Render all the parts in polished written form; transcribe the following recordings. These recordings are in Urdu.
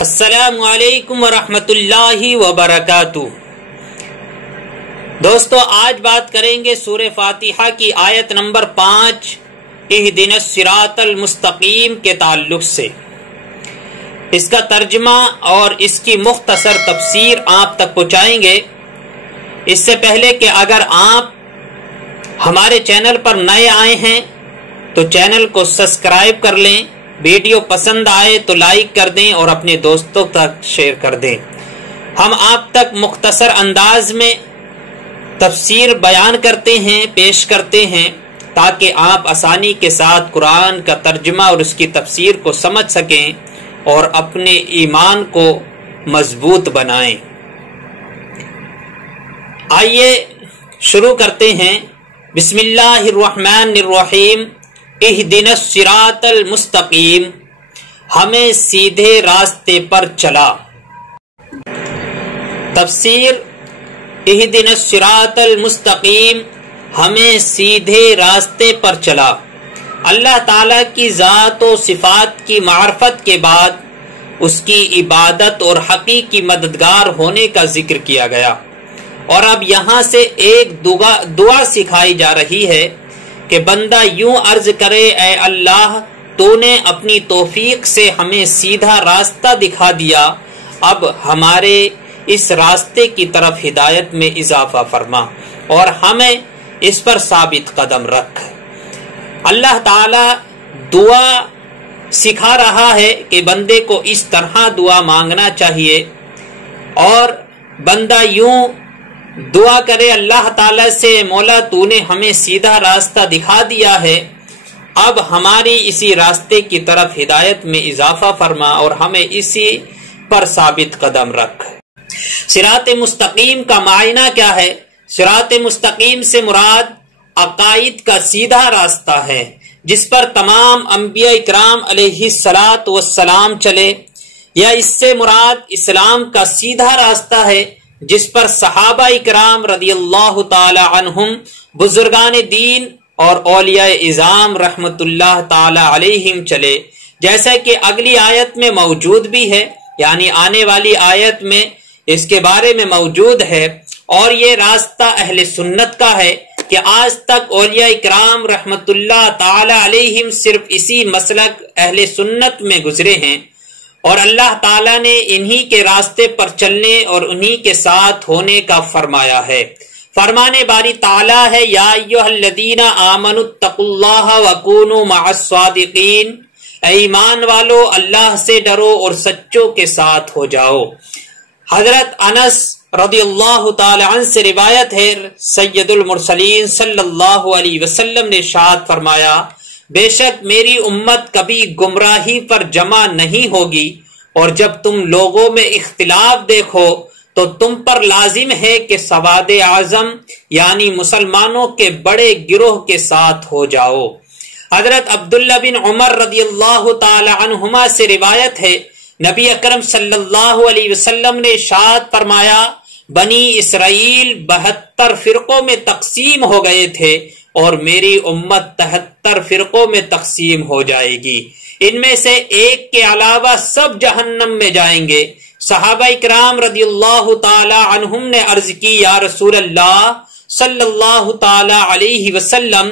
السلام علیکم ورحمۃ اللہ وبرکاتہ۔ دوستو، آج بات کریں گے سورہ فاتحہ کی آیت نمبر 5 اہدنا الصراط المستقیم کے تعلق سے۔ اس کا ترجمہ اور اس کی مختصر تفسیر آپ تک پہنچائیں گے۔ اس سے پہلے کہ اگر آپ ہمارے چینل پر نئے آئے ہیں تو چینل کو سبسکرائب کر لیں، ویڈیو پسند آئے تو لائک کر دیں اور اپنے دوستوں تک شیئر کر دیں۔ ہم آپ تک مختصر انداز میں تفسیر بیان کرتے ہیں، پیش کرتے ہیں، تاکہ آپ آسانی کے ساتھ قرآن کا ترجمہ اور اس کی تفسیر کو سمجھ سکیں اور اپنے ایمان کو مضبوط بنائیں۔ آئیے شروع کرتے ہیں۔ بسم اللہ الرحمن الرحیم۔ اہدنا الصراط المستقیم، ہمیں سیدھے راستے پر چلا۔ تفسیر: اہدنا الصراط المستقیم، ہمیں سیدھے راستے پر چلا۔ اللہ تعالی کی ذات و صفات کی معرفت کے بعد اس کی عبادت اور حقیقی مددگار ہونے کا ذکر کیا گیا، اور اب یہاں سے ایک دعا سکھائی جا رہی ہے کہ بندہ یوں عرض کرے: اے اللہ، تو نے اپنی توفیق سے ہمیں سیدھا راستہ دکھا دیا، اب ہمارے اس راستے کی طرف ہدایت میں اضافہ فرما اور ہمیں اس پر ثابت قدم رکھ۔ اللہ تعالی دعا سکھا رہا ہے کہ بندے کو اس طرح دعا مانگنا چاہیے، اور بندہ یوں دعا کرے اللہ تعالیٰ سے: مولا، تو نے ہمیں سیدھا راستہ دکھا دیا ہے، اب ہماری اسی راستے کی طرف ہدایت میں اضافہ فرما اور ہمیں اسی پر ثابت قدم رکھ۔ صراط مستقیم کا معنی کیا ہے؟ صراط مستقیم سے مراد عقائد کا سیدھا راستہ ہے، جس پر تمام انبیاء اکرام علیہ الصلاۃ والسلام چلے، یا اس سے مراد اسلام کا سیدھا راستہ ہے جس پر صحابہ اکرام رضی اللہ تعالی عنہم، بزرگان دین اور اولیاء اعظام رحمت اللہ تعالی علیہم چلے، جیسا کہ اگلی آیت میں موجود بھی ہے، یعنی آنے والی آیت میں اس کے بارے میں موجود ہے۔ اور یہ راستہ اہل سنت کا ہے کہ آج تک اولیاء اکرام رحمت اللہ تعالی علیہم صرف اسی مسلک اہل سنت میں گزرے ہیں، اور اللہ تعالیٰ نے انہی کے راستے پر چلنے اور انہی کے ساتھ ہونے کا فرمایا ہے۔ فرمانے باری تعالیٰ ہے: یا ایھا الذین آمنوا اتقوا اللہ وکونوا مع الصادقین، اے ایمان والو، اللہ سے ڈرو اور سچوں کے ساتھ ہو جاؤ۔ حضرت انس رضی اللہ تعالی عنہ سے روایت ہے، سید المرسلین صلی اللہ علیہ وسلم نے ارشاد فرمایا: بے شک میری امت کبھی گمراہی پر جمع نہیں ہوگی، اور جب تم لوگوں میں اختلاف دیکھو تو تم پر لازم ہے کہ سواد اعظم یعنی مسلمانوں کے بڑے گروہ کے ساتھ ہو جاؤ۔ حضرت عبداللہ بن عمر رضی اللہ تعالی عنہما سے روایت ہے، نبی اکرم صلی اللہ علیہ وسلم نے ارشاد فرمایا: بنی اسرائیل 72 فرقوں میں تقسیم ہو گئے تھے، اور میری امت 73 فرقوں میں تقسیم ہو جائے گی، ان میں سے ایک کے علاوہ سب جہنم میں جائیں گے۔ صحابہ اکرام رضی اللہ تعالی عنہم نے عرض کی: یا رسول اللہ صلی اللہ تعالی علیہ وسلم،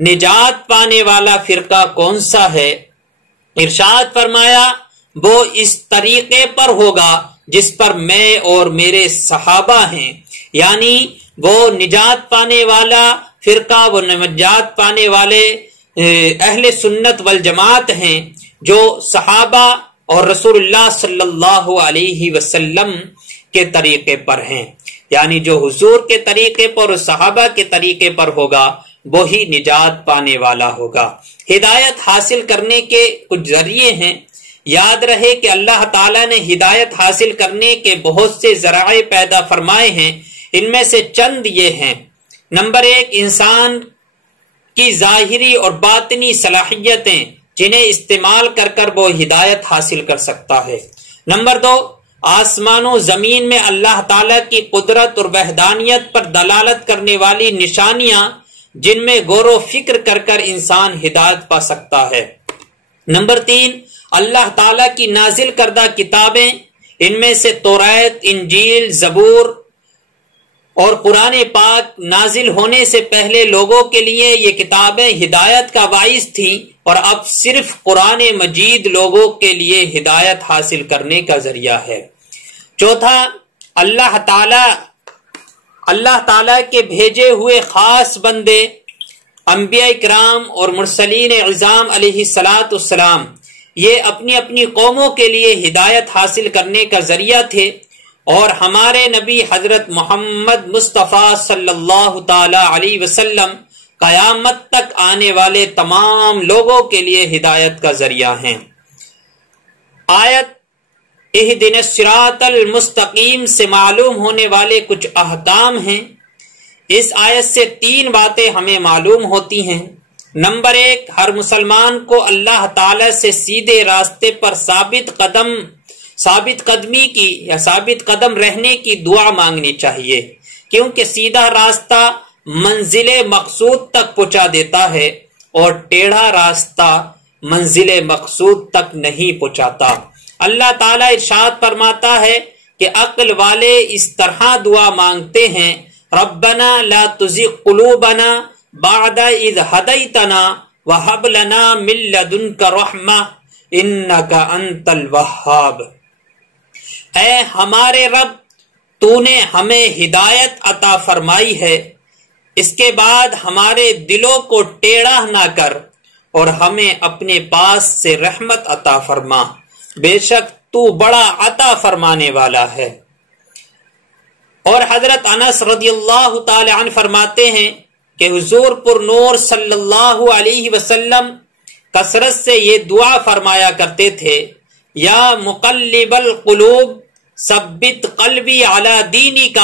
نجات پانے والا فرقہ کون سا ہے؟ ارشاد فرمایا: وہ اس طریقے پر ہوگا جس پر میں اور میرے صحابہ ہیں، یعنی وہ نجات پانے والا فرقہ، وہ نجات پانے والے اہل سنت والجماعت ہیں جو صحابہ اور رسول اللہ صلی اللہ علیہ وسلم کے طریقے پر ہیں، یعنی جو حضور کے طریقے پر اور صحابہ کے طریقے پر ہوگا وہی نجات پانے والا ہوگا۔ ہدایت حاصل کرنے کے کچھ ذریعے ہیں۔ یاد رہے کہ اللہ تعالیٰ نے ہدایت حاصل کرنے کے بہت سے ذرائع پیدا فرمائے ہیں، ان میں سے چند یہ ہیں۔ نمبر 1، انسان کی ظاہری اور باطنی صلاحیتیں، جنہیں استعمال کر کر وہ ہدایت حاصل کر سکتا ہے۔ نمبر 2، آسمان و زمین میں اللہ تعالیٰ کی قدرت اور وحدانیت پر دلالت کرنے والی نشانیاں، جن میں غور و فکر کر کر انسان ہدایت پا سکتا ہے۔ نمبر 3، اللہ تعالیٰ کی نازل کردہ کتابیں، ان میں سے توریت، انجیل، زبور اور قرآن پاک نازل ہونے سے پہلے لوگوں کے لیے یہ کتابیں ہدایت کا باعث تھیں، اور اب صرف قرآن مجید لوگوں کے لیے ہدایت حاصل کرنے کا ذریعہ ہے۔ چوتھا، اللہ تعالیٰ کے بھیجے ہوئے خاص بندے انبیاء کرام اور مرسلین عظام علیہ الصلاۃ والسلام یہ اپنی اپنی قوموں کے لیے ہدایت حاصل کرنے کا ذریعہ تھے، اور ہمارے نبی حضرت محمد مصطفیٰ صلی اللہ تعالی علیہ وسلم قیامت تک آنے والے تمام لوگوں کے لیے ہدایت کا ذریعہ ہیں۔ آیت اہدنا الصراط المستقیم سے معلوم ہونے والے کچھ احکام ہیں۔ اس آیت سے 3 باتیں ہمیں معلوم ہوتی ہیں۔ نمبر 1، ہر مسلمان کو اللہ تعالی سے سیدھے راستے پر ثابت قدمی کی یا ثابت قدم رہنے کی دعا مانگنی چاہیے، کیونکہ سیدھا راستہ منزل مقصود تک پہنچا دیتا ہے اور ٹیڑھا راستہ منزل مقصود تک نہیں پہنچاتا۔ اللہ تعالیٰ ارشاد فرماتا ہے کہ عقل والے اس طرح دعا مانگتے ہیں، ربنا لا تزغ قلوبنا بعد اذ ہدیتنا وہب لنا من لدنک رحمہ انک انت الوہاب۔ اے ہمارے رب، تو نے ہمیں ہدایت عطا فرمائی ہے، اس کے بعد ہمارے دلوں کو ٹیڑھا نہ کر اور ہمیں اپنے پاس سے رحمت عطا فرما، بے شک تو بڑا عطا فرمانے والا ہے۔ اور حضرت انس رضی اللہ تعالی عنہ فرماتے ہیں کہ حضور پر نور صلی اللہ علیہ وسلم کثرت سے یہ دعا فرمایا کرتے تھے، یا مقلب القلوب ثبت قلبی علی دینک،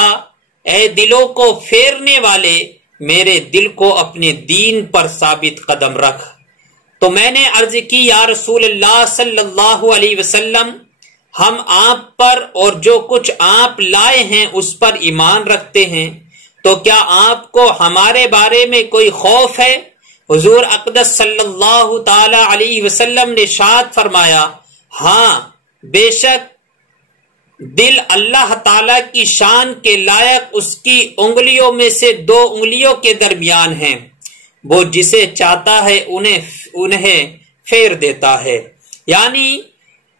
اے دلوں کو پھیرنے والے میرے دل کو اپنے دین پر ثابت قدم رکھ۔ تو میں نے عرض کی، یا رسول اللہ صلی اللہ علیہ وسلم، ہم آپ پر اور جو کچھ آپ لائے ہیں اس پر ایمان رکھتے ہیں، تو کیا آپ کو ہمارے بارے میں کوئی خوف ہے؟ حضور اقدس صلی اللہ تعالی علیہ وسلم نے ارشاد فرمایا، ہاں بے شک دل اللہ تعالی کی شان کے لائق اس کی انگلیوں میں سے 2 انگلیوں کے درمیان ہیں، وہ جسے چاہتا ہے انہیں پھیر دیتا ہے۔ یعنی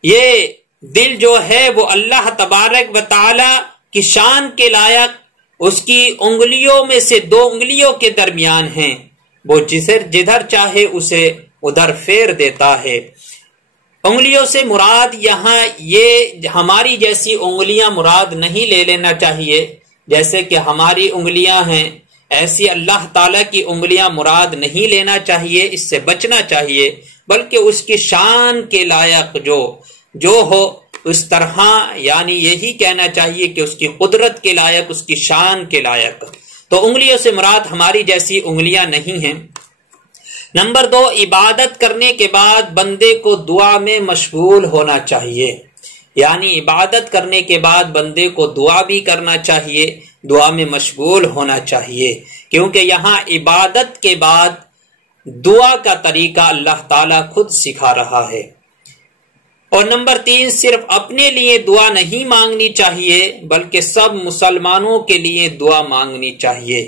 یہ دل جو ہے وہ اللہ تبارک و تعالی کی شان کے لائق اس کی انگلیوں میں سے 2 انگلیوں کے درمیان ہیں، وہ جدھر چاہے اسے ادھر پھیر دیتا ہے۔ انگلیوں سے مراد یہاں یہ ہماری جیسی انگلیاں مراد نہیں لے لینا چاہیے، جیسے کہ ہماری انگلیاں ہیں ایسی اللہ تعالیٰ کی انگلیاں مراد نہیں لینا چاہیے، اس سے بچنا چاہیے، بلکہ اس کی شان کے لائق جو ہو اس طرح، یعنی یہی کہنا چاہیے کہ اس کی قدرت کے لائق، اس کی شان کے لائق۔ تو انگلیوں سے مراد ہماری جیسی انگلیاں نہیں ہیں۔ نمبر 2، عبادت کرنے کے بعد بندے کو دعا میں مشغول ہونا چاہیے، یعنی عبادت کرنے کے بعد بندے کو دعا بھی کرنا چاہیے، دعا میں مشغول ہونا چاہیے، کیونکہ یہاں عبادت کے بعد دعا کا طریقہ اللہ تعالیٰ خود سکھا رہا ہے۔ اور نمبر 3، صرف اپنے لیے دعا نہیں مانگنی چاہیے بلکہ سب مسلمانوں کے لیے دعا مانگنی چاہیے،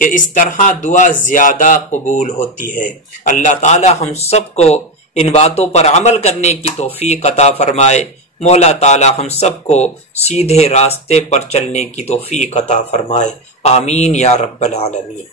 کہ اس طرح دعا زیادہ قبول ہوتی ہے۔ اللہ تعالی ہم سب کو ان باتوں پر عمل کرنے کی توفیق عطا فرمائے۔ مولا تعالی ہم سب کو سیدھے راستے پر چلنے کی توفیق عطا فرمائے۔ آمین یا رب العالمین۔